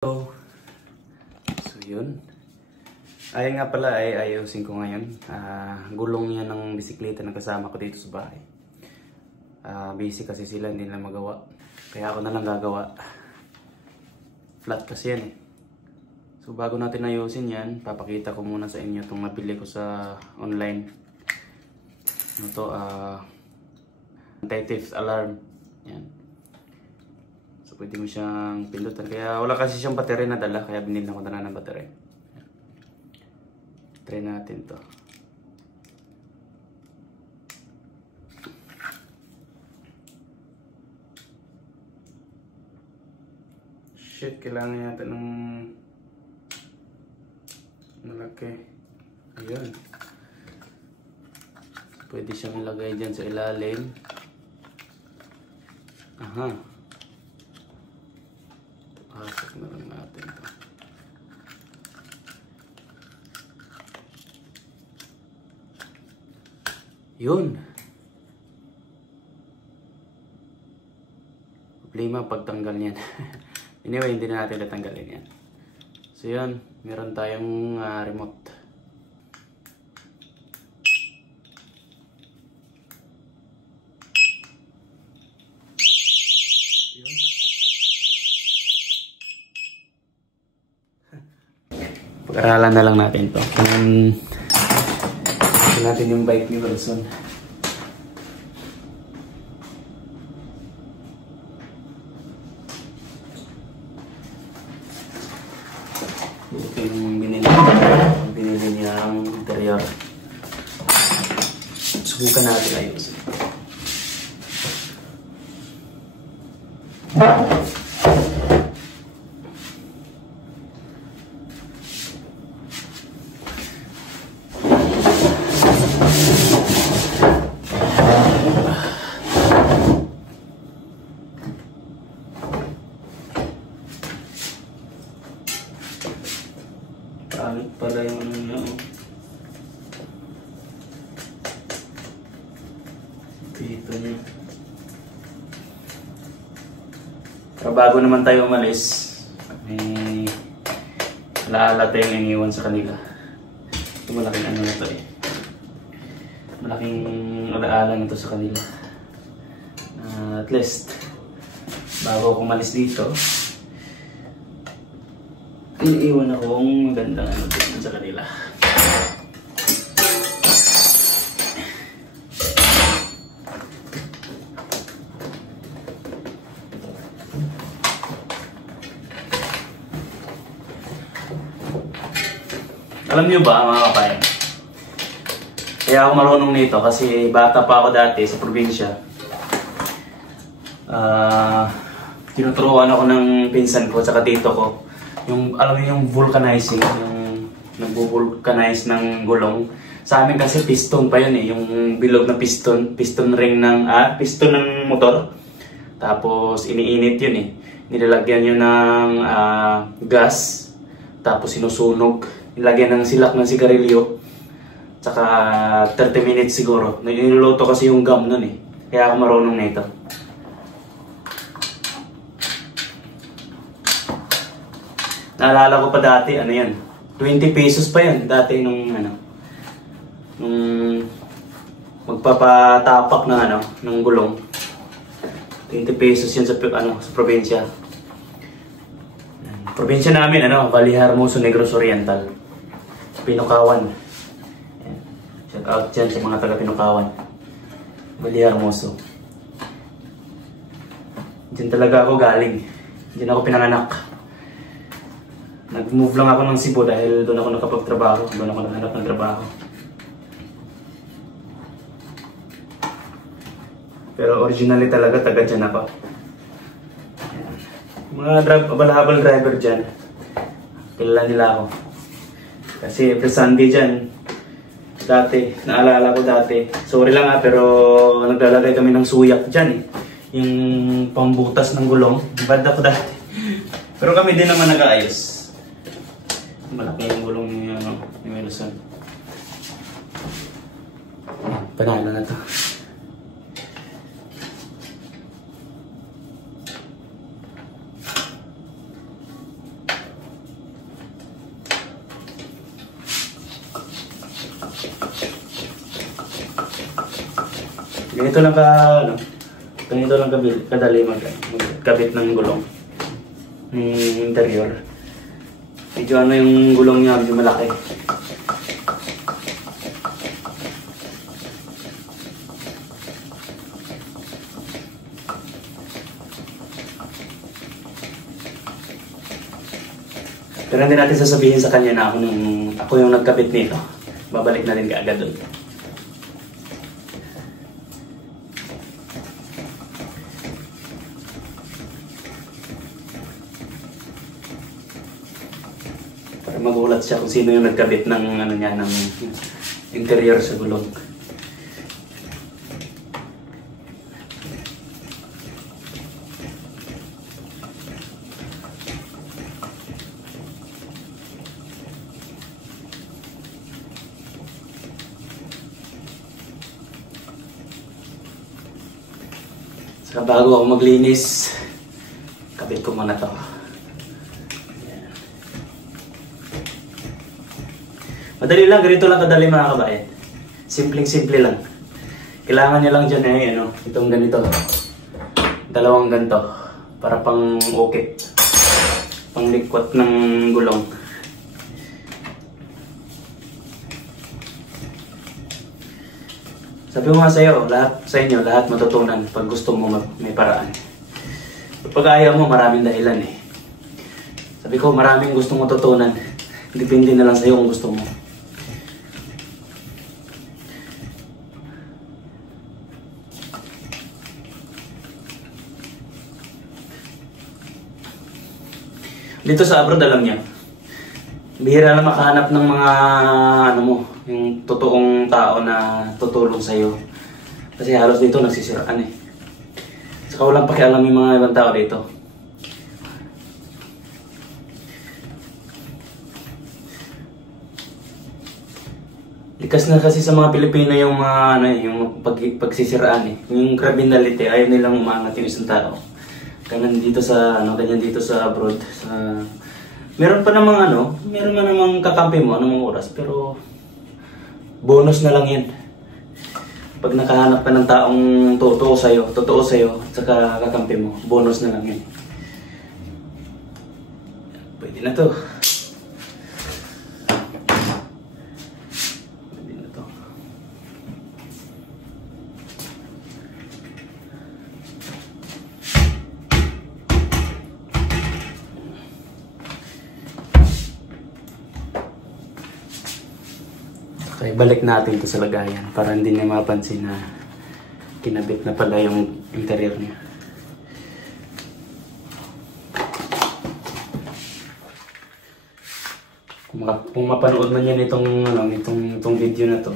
So yun. Ay nga pala ay ayusin ko ngayon. Gulong yan ng bisikleta na kasama ko dito sa bahay. Busy kasi sila, hindi na magawa. Kaya ako na lang gagawa. Flat kasi yan eh. So bago natin ayusin yan, papakita ko muna sa inyo itong nabili ko sa online. Ano to? Anti-theft alarm. Yan. So pwede mo siyang pindutan. Kaya wala kasi siyang battery na dala, kaya binili ko na ng battery. Try natin to. Shit, kailangan natin ng malaki. Ayun. Pwede siyang ilagay dyan sa ilalim. Aha. Pasok na lang natin to. Yun. Problema pagtanggal niyan. Anyway, hindi na natin tatanggalin yan. So yun, meron tayong remote. Yun. Pag-aralan na lang natin to. Kung natin yung bike ni Wilson. Ito yung binili niyang interior. Subukan natin ayusin. Pangit pala yung ano niya, oh. Dito niya. Pero bago naman tayo umalis, may alaala tayong iniwan sa kanila. Ito malaking ano na to eh. Malaking alaala na to sa kanila. At least, bago ako umalis dito, iniiwan akong magandang ano din sa kanila. Alam niyo ba mga kapayan? Kaya ako marunong nito kasi bata pa ako dati sa probinsya. Tinuturuan ako ng pinsan ko at tito ko. Yung, alam mo yung vulcanizing, yung nagbo-vulcanize ng gulong. Sa amin kasi piston pa yun eh, yung bilog na piston ring ng, piston ng motor. Tapos iniinit yun eh. Nilalagyan yun ng gas, tapos sinusunog. Nilagyan ng silak ng sigarilyo. Tsaka 30 minutes siguro. Niluluto kasi yung gum nun eh. Kaya ako marunong na ito. Naalala ko pa dati, ano yan, 20 pesos pa yan dati nung ano, nung magpapatapak ng ano, ng gulong. 20 pesos yan sa ano, sa probinsya. Probinsya namin ano, Valle-Hermoso, Negros Oriental. Pinukawan. Shout out dyan sa mga taga Pinukawan. Valle-Hermoso. Diyan talaga ako galing. Diyan ako pinanganak. Nag-move lang ako ng Cebu dahil doon ako nakapagtrabaho. Doon ako naghanap ng trabaho. Pero originally talaga taga dyan ako. Mga abal-habal driver dyan, kilala nila ako. Kasi every Sunday dyan, dati, naalala ko dati. Sorry lang pero naglalagay kami ng suyak dyan eh. Yung pambutas ng gulong, bad ako dati. Pero kami din naman nag-aayos. Malaki yung gulong ni Wilson. Panalo na to. Ganito lang ano, ganito lang kadali magkabit ng gulong. Interior. Medyo ano yung gulong niya, medyo malaki. Pero hindi natin sasabihin sa kanya na ako yung nagkabit nito. Babalik na rin kaagad doon. Para magulat siya kung sino yung nagkabit ng ano niya, ng interior sa gulong. Saka bago ako maglinis, kabit ko muna to. Ayan. Madali lang, ganito lang kadali mga kabayan. Simpleng-simple lang. Kailangan nyo lang dyan ano, itong ganito. Dalawang ganito. Para pang ukit. Pang likwat ng gulong. Sabi ko nga sa'yo, sa inyo, lahat matutunan pag gusto mo may paraan. Pag ayaw mo, maraming dahilan eh. Sabi ko, maraming gustong matutunan. Depende na lang sa'yo kung gusto mo. Dito sa abroad, alam niya, bihira lang makahanap ng mga ano mo, yung totoong tao na tutulong sa'yo. Kasi halos dito nagsisiraan eh. Saka walang pakialam yung mga ibang tao dito. Likas na kasi sa mga Pilipino yung mga ano, yung pagsisiraan eh. Yung criminality, ayaw nilang umangat yung isang tao. Ganyan dito sa abroad, meron pa namang meron pa namang kakampi mo anong oras, pero bonus na lang yan. Pag nakahanap ka ng taong totoo sa'yo, at saka kakampi mo, bonus na lang yan. Pwede na to. Pwede na to. Okay, balik natin ito sa lagayan para hindi niya mapansin na kinabit na pala yung interior niya. Kung mapanood man yan itong video na to,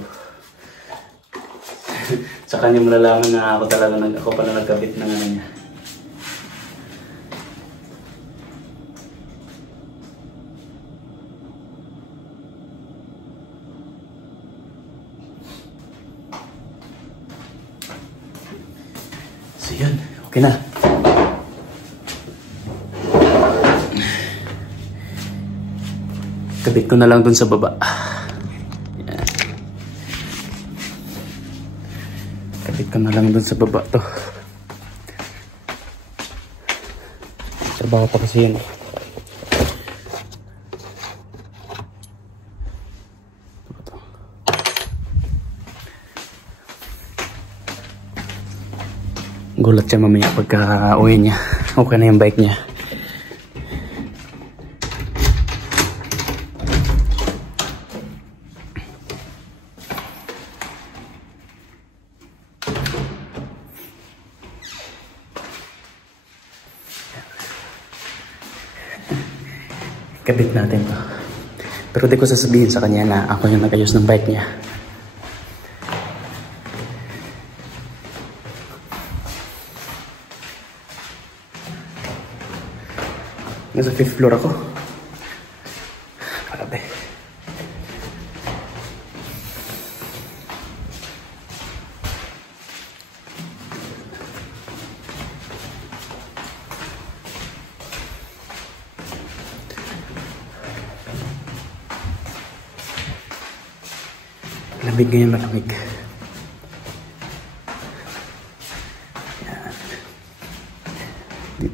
saka niyo malalaman na ako pala nagkabit ng ano niya. So yun, okay na. Kabit ko na lang dun sa baba. Yan. Kabit ko na lang dun sa baba to. Trabaho pa kasi yun. Gulat siya mamaya pagka uwi niya. Okay na yung bike niya. Kabit natin to. Pero di ko sasabihin sa kanya na ako yung nag-ayos ng bike niya. Nasa 5th floor ako. Grabe. Lamig ngayon, malamig.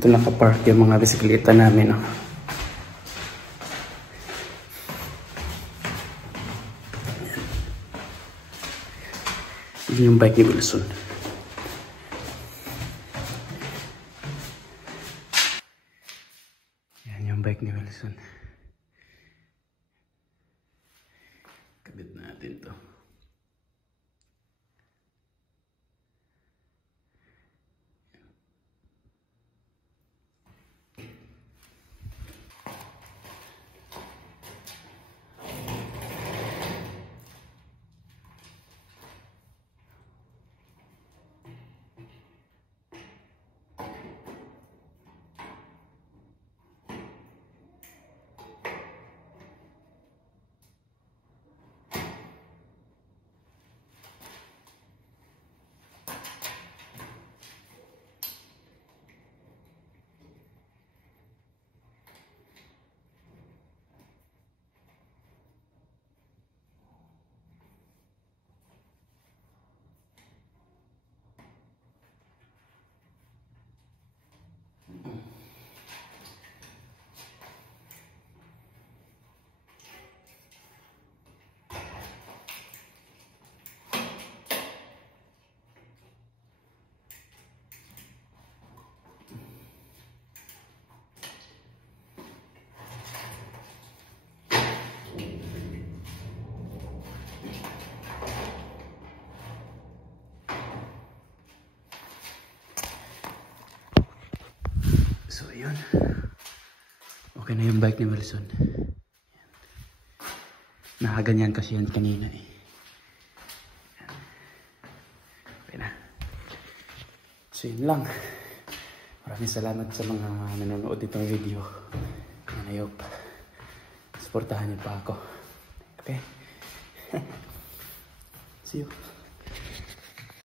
Dito nakapark yung mga bisikleta namin. Oh. Yun yung bike ni Wilson. Yan yung bike ni Wilson. Kabit natin to. So, yun. Okay na yung bike ni Wilson. Nakaganyan kasi yan kanina eh. Okay na. So, yun lang. Maraming salamat sa mga nanonood itong video. Nanayop. Supportahan niyo pa ako. Okay? See you.